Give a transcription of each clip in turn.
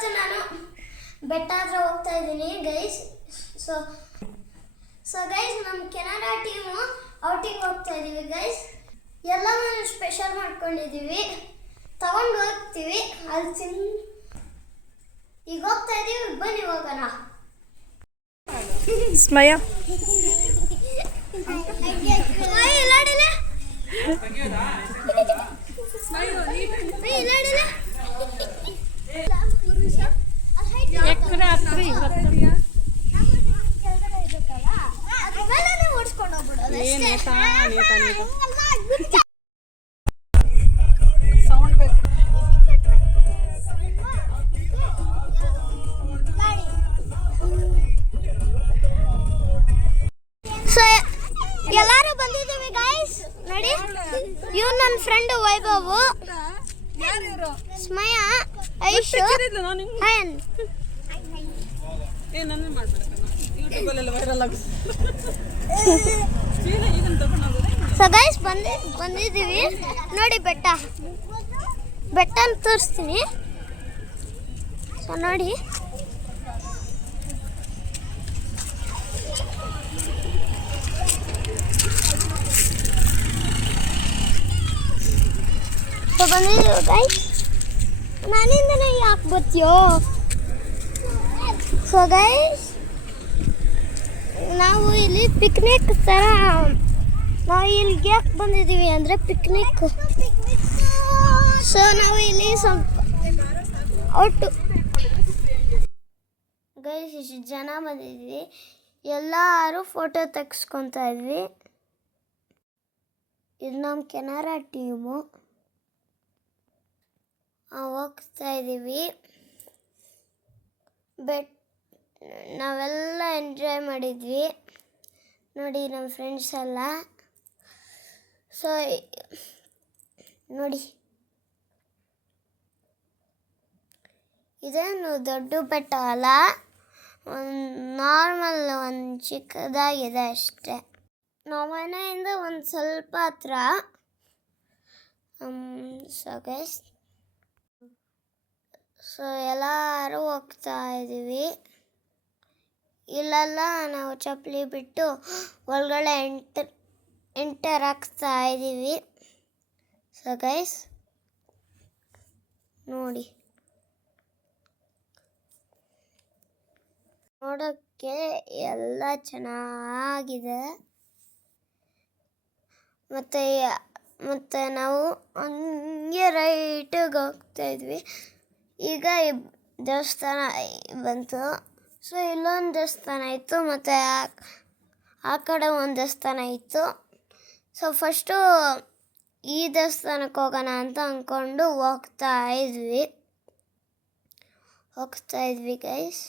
ಇವತ್ತು ನಾನು ಬೆಟ್ಟ ಹತ್ರ ಹೋಗ್ತಾ ಇದ್ದೀನಿ ಗೈಸ್. ಸೊ ಗೈಸ್ ನಮ್ಮ ಕೆನಡಾ ಟೀಮು ಔಟಿಂಗ್ ಹೋಗ್ತಾ ಇದ್ದೀವಿ ಗೈಸ್. ಎಲ್ಲನೂ ಸ್ಪೆಷಲ್ ಮಾಡ್ಕೊಂಡಿದ್ದೀವಿ, ತಗೊಂಡು ಹೋಗ್ತೀವಿ. ಅಲ್ಲಿ ಈಗ ಹೋಗ್ತಾ ಇದ್ದೀವಿ, ಬನ್ನಿ ಹೋಗೋಣ. ಸ್ಮಯ ಎಲ್ಲರೂ ಬಂದಿದ್ದೀವಿ ಗೈಸ್. ನೋಡಿ, ಇವ್ ನನ್ನ friend Vaibhav, Smaya, Aishu, Ayan. So guys ಬಂದಿದ್ದೀವಿ. ನೋಡಿ ಬೆಟ್ಟ ತೋರಿಸ್ತೀನಿ. ಸೊ ನೋಡಿ, ಬಂದಿದ್ದೀವಿ ಗೈಸ್. ನನ್ನಿಂದನೇ ಯಾಕೆ ಬರ್ತೀಯೋ? ಸೊ ಗೈಸ್, ನಾವು ಇಲ್ಲಿ ಪಿಕ್ನಿಕ್ ಥರ, ನಾವು ಇಲ್ಲಿಗೆ ಯಾಕೆ ಬಂದಿದ್ದೀವಿ ಅಂದರೆ ಪಿಕ್ನಿಕ್. ಸೊ ನಾವು ಇಲ್ಲಿ ಸ್ವಲ್ಪ ಒಟ್ಟು ಗೈಸ್ ಇಷ್ಟು ಜನ ಬಂದಿದ್ವಿ, ಎಲ್ಲರೂ ಫೋಟೋ ತೆಗೆಸ್ಕೊತಾ ಇದ್ವಿ. ಇದು ನಮ್ಮ ಕೆನರಾ ಟೀಮು. ಹೋಗ್ತಾ ಇದ್ದೀವಿ. ನಾವೆಲ್ಲ ಎಂಜಾಯ್ ಮಾಡಿದ್ವಿ ನೋಡಿ, ನಮ್ಮ ಫ್ರೆಂಡ್ಸ್ ಎಲ್ಲ. ಸೊ ನೋಡಿ, ಇದೇನು ದೊಡ್ಡ ಬೆಟ್ಟ ಅಲ್ಲ, ನಾರ್ಮಲ್ ಒಂದು ಚಿಕ್ಕದಾಗಿದೆ ಅಷ್ಟೇ. ನಾವು ಮನೆಯಿಂದ ಒಂದು ಸ್ವಲ್ಪ ಹತ್ರ. ಸೊ ಗೈಸ್, ಸೊ ಎಲ್ಲರೂ ಹೋಗ್ತಾ ಇದ್ದೀವಿ. ಇಲ್ಲೆಲ್ಲ ನಾವು ಚಪ್ಪಲಿ ಬಿಟ್ಟು ಒಳಗಡೆ ಎಂಟರ್ ಆಗ್ತಾ ಇದ್ದೀವಿ. ಸೊ ಗೈಸ್ ನೋಡಿ, ನೋಡೋಕ್ಕೆ ಎಲ್ಲ ಚೆನ್ನಾಗಿದೆ. ಮತ್ತು ನಾವು ಹಂಗೆ ರೈಟಿಗೆ ಹೋಗ್ತಾ ಇದ್ವಿ. ಈಗ ದೇವಸ್ಥಾನ ಬಂತು. ಸೊ ಇಲ್ಲೊಂದು ದೇವಸ್ಥಾನ ಇತ್ತು, ಮತ್ತು ಆ ಕಡೆ ಒಂದು ದೇವಸ್ಥಾನ ಇತ್ತು. ಸೊ ಫಸ್ಟು ಈ ದೇವಸ್ಥಾನಕ್ಕೆ ಹೋಗೋಣ ಅಂತ ಅಂದ್ಕೊಂಡು ಹೋಗ್ತಾ ಇದ್ವಿ ಗೈಸ್.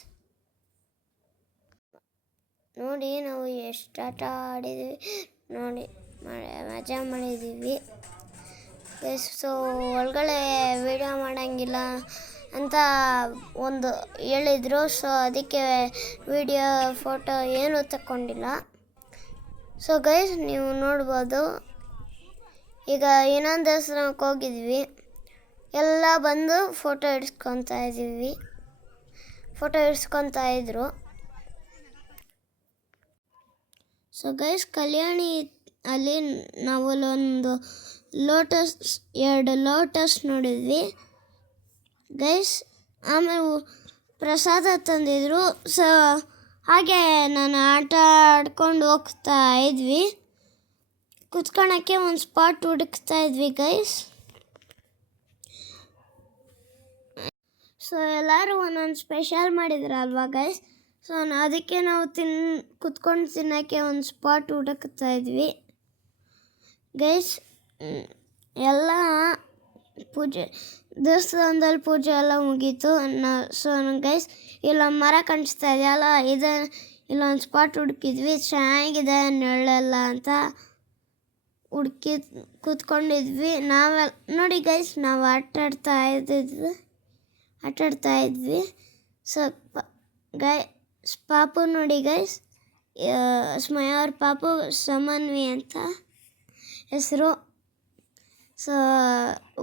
ನೋಡಿ, ನಾವು ಎಷ್ಟು ಆಟ ಆಡಿದ್ವಿ ನೋಡಿ, ಮಜಾ ಮಾಡಿದ್ದೀವಿ ಗೈಸ್. ಸೊ ಒಳಗಡೆ ವಿಡಿಯೋ ಮಾಡೋಂಗಿಲ್ಲ ಅಂತ ಒಂದು ಹೇಳಿದರು. ಸೊ ಅದಕ್ಕೆ ವಿಡಿಯೋ ಫೋಟೋ ಏನೂ ತಗೊಂಡಿಲ್ಲ. ಸೊ ಗೈಸ್, ನೀವು ನೋಡ್ಬೋದು, ಈಗ ಇನ್ನೊಂದು ದೇವಸ್ಥಾನಕ್ಕೆ ಹೋಗಿದ್ವಿ, ಎಲ್ಲ ಬಂದು ಫೋಟೋ ಇಡ್ಸ್ಕೊತಾ ಇದ್ರು. ಸೊ ಗೈಸ್, ಕಲ್ಯಾಣಿ ಅಲ್ಲಿ ನಾವು ಒಂದು ಎರಡು ಲೋಟಸ್ ನೋಡಿದ್ವಿ ಗೈಸ್. ಆಮೇಲೆ ಪ್ರಸಾದ ತಂದಿದ್ರು. ಸೊ ಹಾಗೆ ನಾನು ಆಟ ಆಡ್ಕೊಂಡು ಹೋಗ್ತಾ ಇದ್ವಿ. ಕುತ್ಕೊಳ್ಳೋಕ್ಕೆ ಒಂದು ಸ್ಪಾಟ್ ಹುಡುಕ್ತಾ ಇದ್ವಿ ಗೈಸ್. ಸೊ ಎಲ್ಲರೂ ಒಂದೊಂದು ಸ್ಪೆಷಲ್ ಮಾಡಿದ್ರಲ್ವಾ ಗೈಸ್. ಸೊ ಅದಕ್ಕೆ ನಾವು ಕುತ್ಕೊಂಡು ತಿನ್ನೋಕ್ಕೆ ಒಂದು ಸ್ಪಾಟ್ ಹುಡುಕ್ತಾ ಇದ್ವಿ ಗೈಸ್. ಎಲ್ಲ ದೇವಸ್ಥಾನದಲ್ಲಿ ಪೂಜೆ ಎಲ್ಲ ಮುಗೀತು. ಸೊ ಗೈಸ್, ಇಲ್ಲೊಂದು ಮರ ಕಾಣಿಸ್ತಾ ಇದೆಯಲ್ಲ, ಇಲ್ಲೊಂದು ಸ್ಪಾಟ್ ಹುಡುಕಿದ್ವಿ, ಚೆನ್ನಾಗಿದೆ ನೆರಳೆಲ್ಲ ಅಂತ ಕೂತ್ಕೊಂಡಿದ್ವಿ. ನೋಡಿ ಗೈಸ್, ನಾವು ಆಟ ಆಟಾಡ್ತಾ ಇದ್ವಿ. ಸೊ ಪಾಪು ನೋಡಿ ಗೈಸ್, ಸ್ಮಯ ಅವ್ರ ಪಾಪು ಸಮನ್ವಿ ಅಂತ ಹೆಸರು. ಸೊ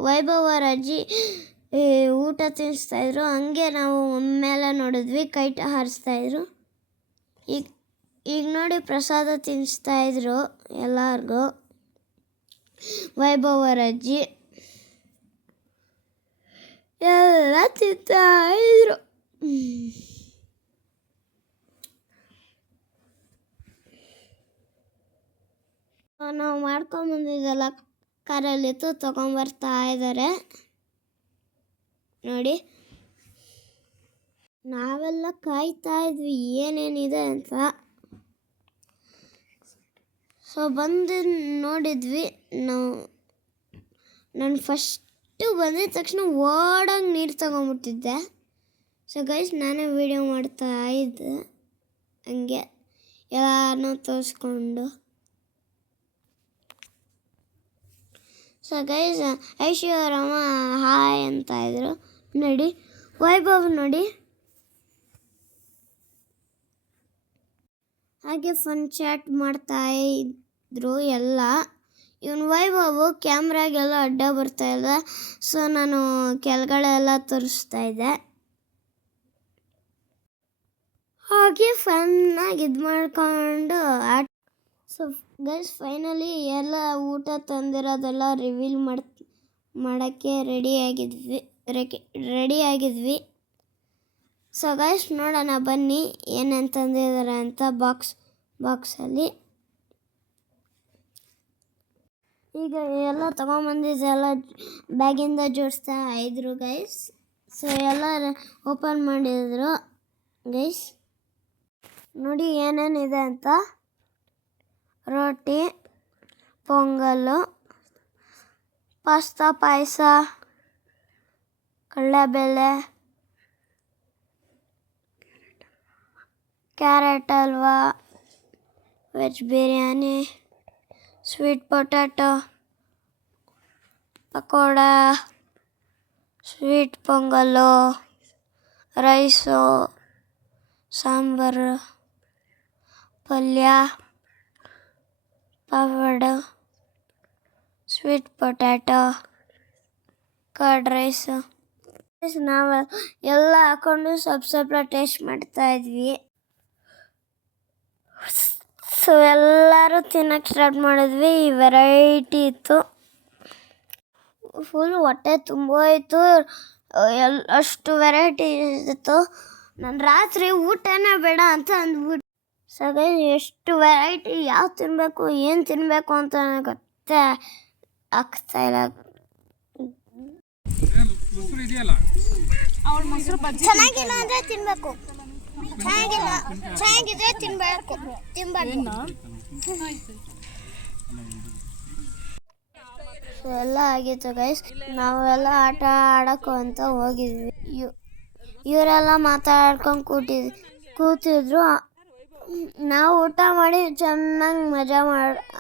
ವೈಭವ್ ಅವರ ಅಜ್ಜಿ ಊಟ ತಿನ್ನಿಸ್ತಾಯಿದ್ರು. ಹಂಗೆ ನಾವು ಮೇಲೆ ನೋಡಿದ್ವಿ ಕೈಟ್ ಹಾರಿಸ್ತಾಯಿದ್ರು. ಈಗ ನೋಡಿ ಪ್ರಸಾದ ತಿನ್ನಿಸ್ತಾಯಿದ್ರು ಎಲ್ಲರಿಗೂ. ವೈಭವರ ಅಜ್ಜಿ ಎಲ್ಲ ತಿಂತಾಯಿದ್ರು. ನಾವು ಮಾಡ್ಕೊಂಬಂದಿದ್ದೆಲ್ಲ ಕಾರಲ್ಲಿತ್ತು ತೊಗೊಂಬರ್ತಾ ಇದ್ದಾರೆ ನೋಡಿ. ನಾವೆಲ್ಲ ಕಾಯ್ತಾ ಇದ್ವಿ ಏನೇನಿದೆ ಅಂತ. ಸೊ ಬಂದು ನೋಡಿದ್ವಿ ನಾವು. ನಾನು ಫಸ್ಟು ಬಂದಿದ ತಕ್ಷಣ ಓಡಾಗಿ ನೀರು ತಗೊಂಬಿಟ್ಟಿದ್ದೆ. ಸೊ ಗೈಸ್ ನಾನೇ ವೀಡಿಯೋ ಮಾಡ್ತಾ ಇದ್ದೆ ಹಂಗೆ ಎಲ್ಲನೂ ತೋರಿಸ್ಕೊಂಡು. ಸೊ ಗೈಸ್ ಐಶ್ವರ್ಯಮ್ಮ ಹಾಯ್ ಅಂತ ಇದ್ರು ನೋಡಿ. ವೈಭವ್ ನೋಡಿ ಹಾಗೆ ಫನ್ ಚಾಟ್ ಮಾಡ್ತಾ ಇದ್ರು ಎಲ್ಲ. ಇವನು ವೈಭವ್ ಕ್ಯಾಮ್ರಾಗೆಲ್ಲ ಅಡ್ಡ ಬರ್ತಾ ಇಲ್ಲ. ಸೊ ನಾನು ಕೆಳಗಡೆ ಎಲ್ಲ ತೋರಿಸ್ತಾ ಇದ್ದೆ. ಹಾಗೆ ಫನ್ನಾಗಿ ಇದು ಮಾಡ್ಕೊಂಡು ಸೊ ಗೈಸ್ ಫೈನಲಿ ಎಲ್ಲ ಊಟ ತಂದಿರೋದೆಲ್ಲ ರಿವೀಲ್ ಮಾಡೋಕ್ಕೆ ರೆಡಿಯಾಗಿದ್ವಿ. ಸೊ ಗೈಸ್ ನೋಡೋಣ ಬನ್ನಿ ಏನೇನು ತಂದಿದ್ದಾರೆ ಅಂತ ಬಾಕ್ಸಲ್ಲಿ. ಈಗ ಎಲ್ಲ ತೊಗೊಂಬಂದಿದ್ದೆಲ್ಲ ಬ್ಯಾಗಿಂದ ಜೋಡಿಸ್ತಾ ಇದ್ರು ಗೈಸ್. ಸೊ ಎಲ್ಲ ಓಪನ್ ಮಾಡಿದ್ರು ಗೈಸ್. ನೋಡಿ ಏನೇನಿದೆ ಅಂತ. ರೋಟಿ, ಪೊಂಗಲ್ಲು, ಪಾಸ್ತಾ ಪಾಯಸ, ಕಡಲೆಬೇಳೆ, carrot halwa, veg biryani, sweet potato, pakoda, sweet pongal, rice, sambar, ಪಲ್ಯ, papad, sweet potato, curd rice. ನಾವು ಎಲ್ಲ ಹಾಕ್ಕೊಂಡು ಸ್ವಲ್ಪ ಟೇಸ್ಟ್ ಮಾಡ್ತಾ ಇದ್ವಿ. ಸೊ ಎಲ್ಲರೂ ತಿನ್ನೋಕ್ಕೆ ಸ್ಟಾರ್ಟ್ ಮಾಡಿದ್ವಿ. ವೆರೈಟಿ ಇತ್ತು. ಫುಲ್ ಹೊಟ್ಟೆ ತುಂಬೋಯ್ತು. ಅಷ್ಟು ವೆರೈಟಿ ಇತ್ತು. ನಾನು ರಾತ್ರಿ ಊಟನೇ ಬೇಡ ಅಂತ ಅಂದ್ಬಿಟ್ಟು. ಸೊ ಗೈಸ್ ಎಷ್ಟು ವೆರೈಟಿ ಯಾವ್ದು ತಿನ್ನಬೇಕು ಏನು ತಿನ್ನಬೇಕು ಅಂತ ಗೊತ್ತೇ ಆಗ್ತಾಯಿಲ್ಲ. ಚೆನ್ನಾಗಿಲ್ಲ ಅಂದರೆ ತಿನ್ನಬೇಕು, ಚೆನ್ನಾಗಿದ್ರೆ ತಿನ್ನಬಾರ್ದು. ಸೊ ಎಲ್ಲ ಆಗಿತ್ತು ಗೈಸ್. ನಾವೆಲ್ಲ ಆಟ ಆಡೋಕ್ಕೂ ಅಂತ ಹೋಗಿದ್ವಿ. ಇವರೆಲ್ಲ ಮಾತಾಡ್ಕೊಂಡು ಕೂತಿದ್ರು. ನಾವು ಊಟ ಮಾಡಿ ಚೆನ್ನಾಗಿ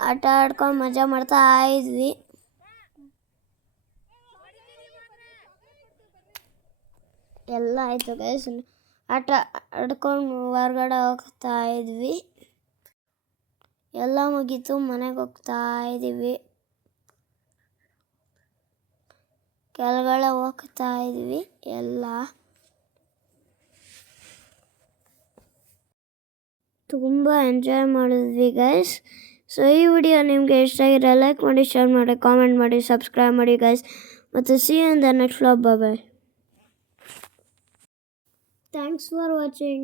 ಆಟ ಆಡ್ಕೊಂಡು ಮಜಾ ಮಾಡ್ತಾ ಇದ್ವಿ. ಎಲ್ಲ ಆಯಿತು ಗೈಸ್. ಆಟ ಆಡ್ಕೊಂಡು ಹೊರಗಡೆ ಹೋಗ್ತಾ ಇದ್ವಿ. ಎಲ್ಲ ಮುಗೀತು, ಮನೆಗೆ ಹೋಗ್ತಾ ಇದ್ದೀವಿ. ಕೆಳಗಡೆ ಹೋಗ್ತಾ ಇದ್ವಿ ಎಲ್ಲ. ತುಂಬ ಎಂಜಾಯ್ ಮಾಡಿದ್ವಿ ಗೈಸ್. ಸೊ ಈ ವಿಡಿಯೋ ನಿಮಗೆ ಇಷ್ಟ ಆಗಿರೋ ಲೈಕ್ ಮಾಡಿ, ಶೇರ್ ಮಾಡಿ, ಕಾಮೆಂಟ್ ಮಾಡಿ, ಸಬ್ಸ್ಕ್ರೈಬ್ ಮಾಡಿ ಗೈಸ್. ಮತ್ತು see you in the next vlog. Bye bye. Thanks for watching.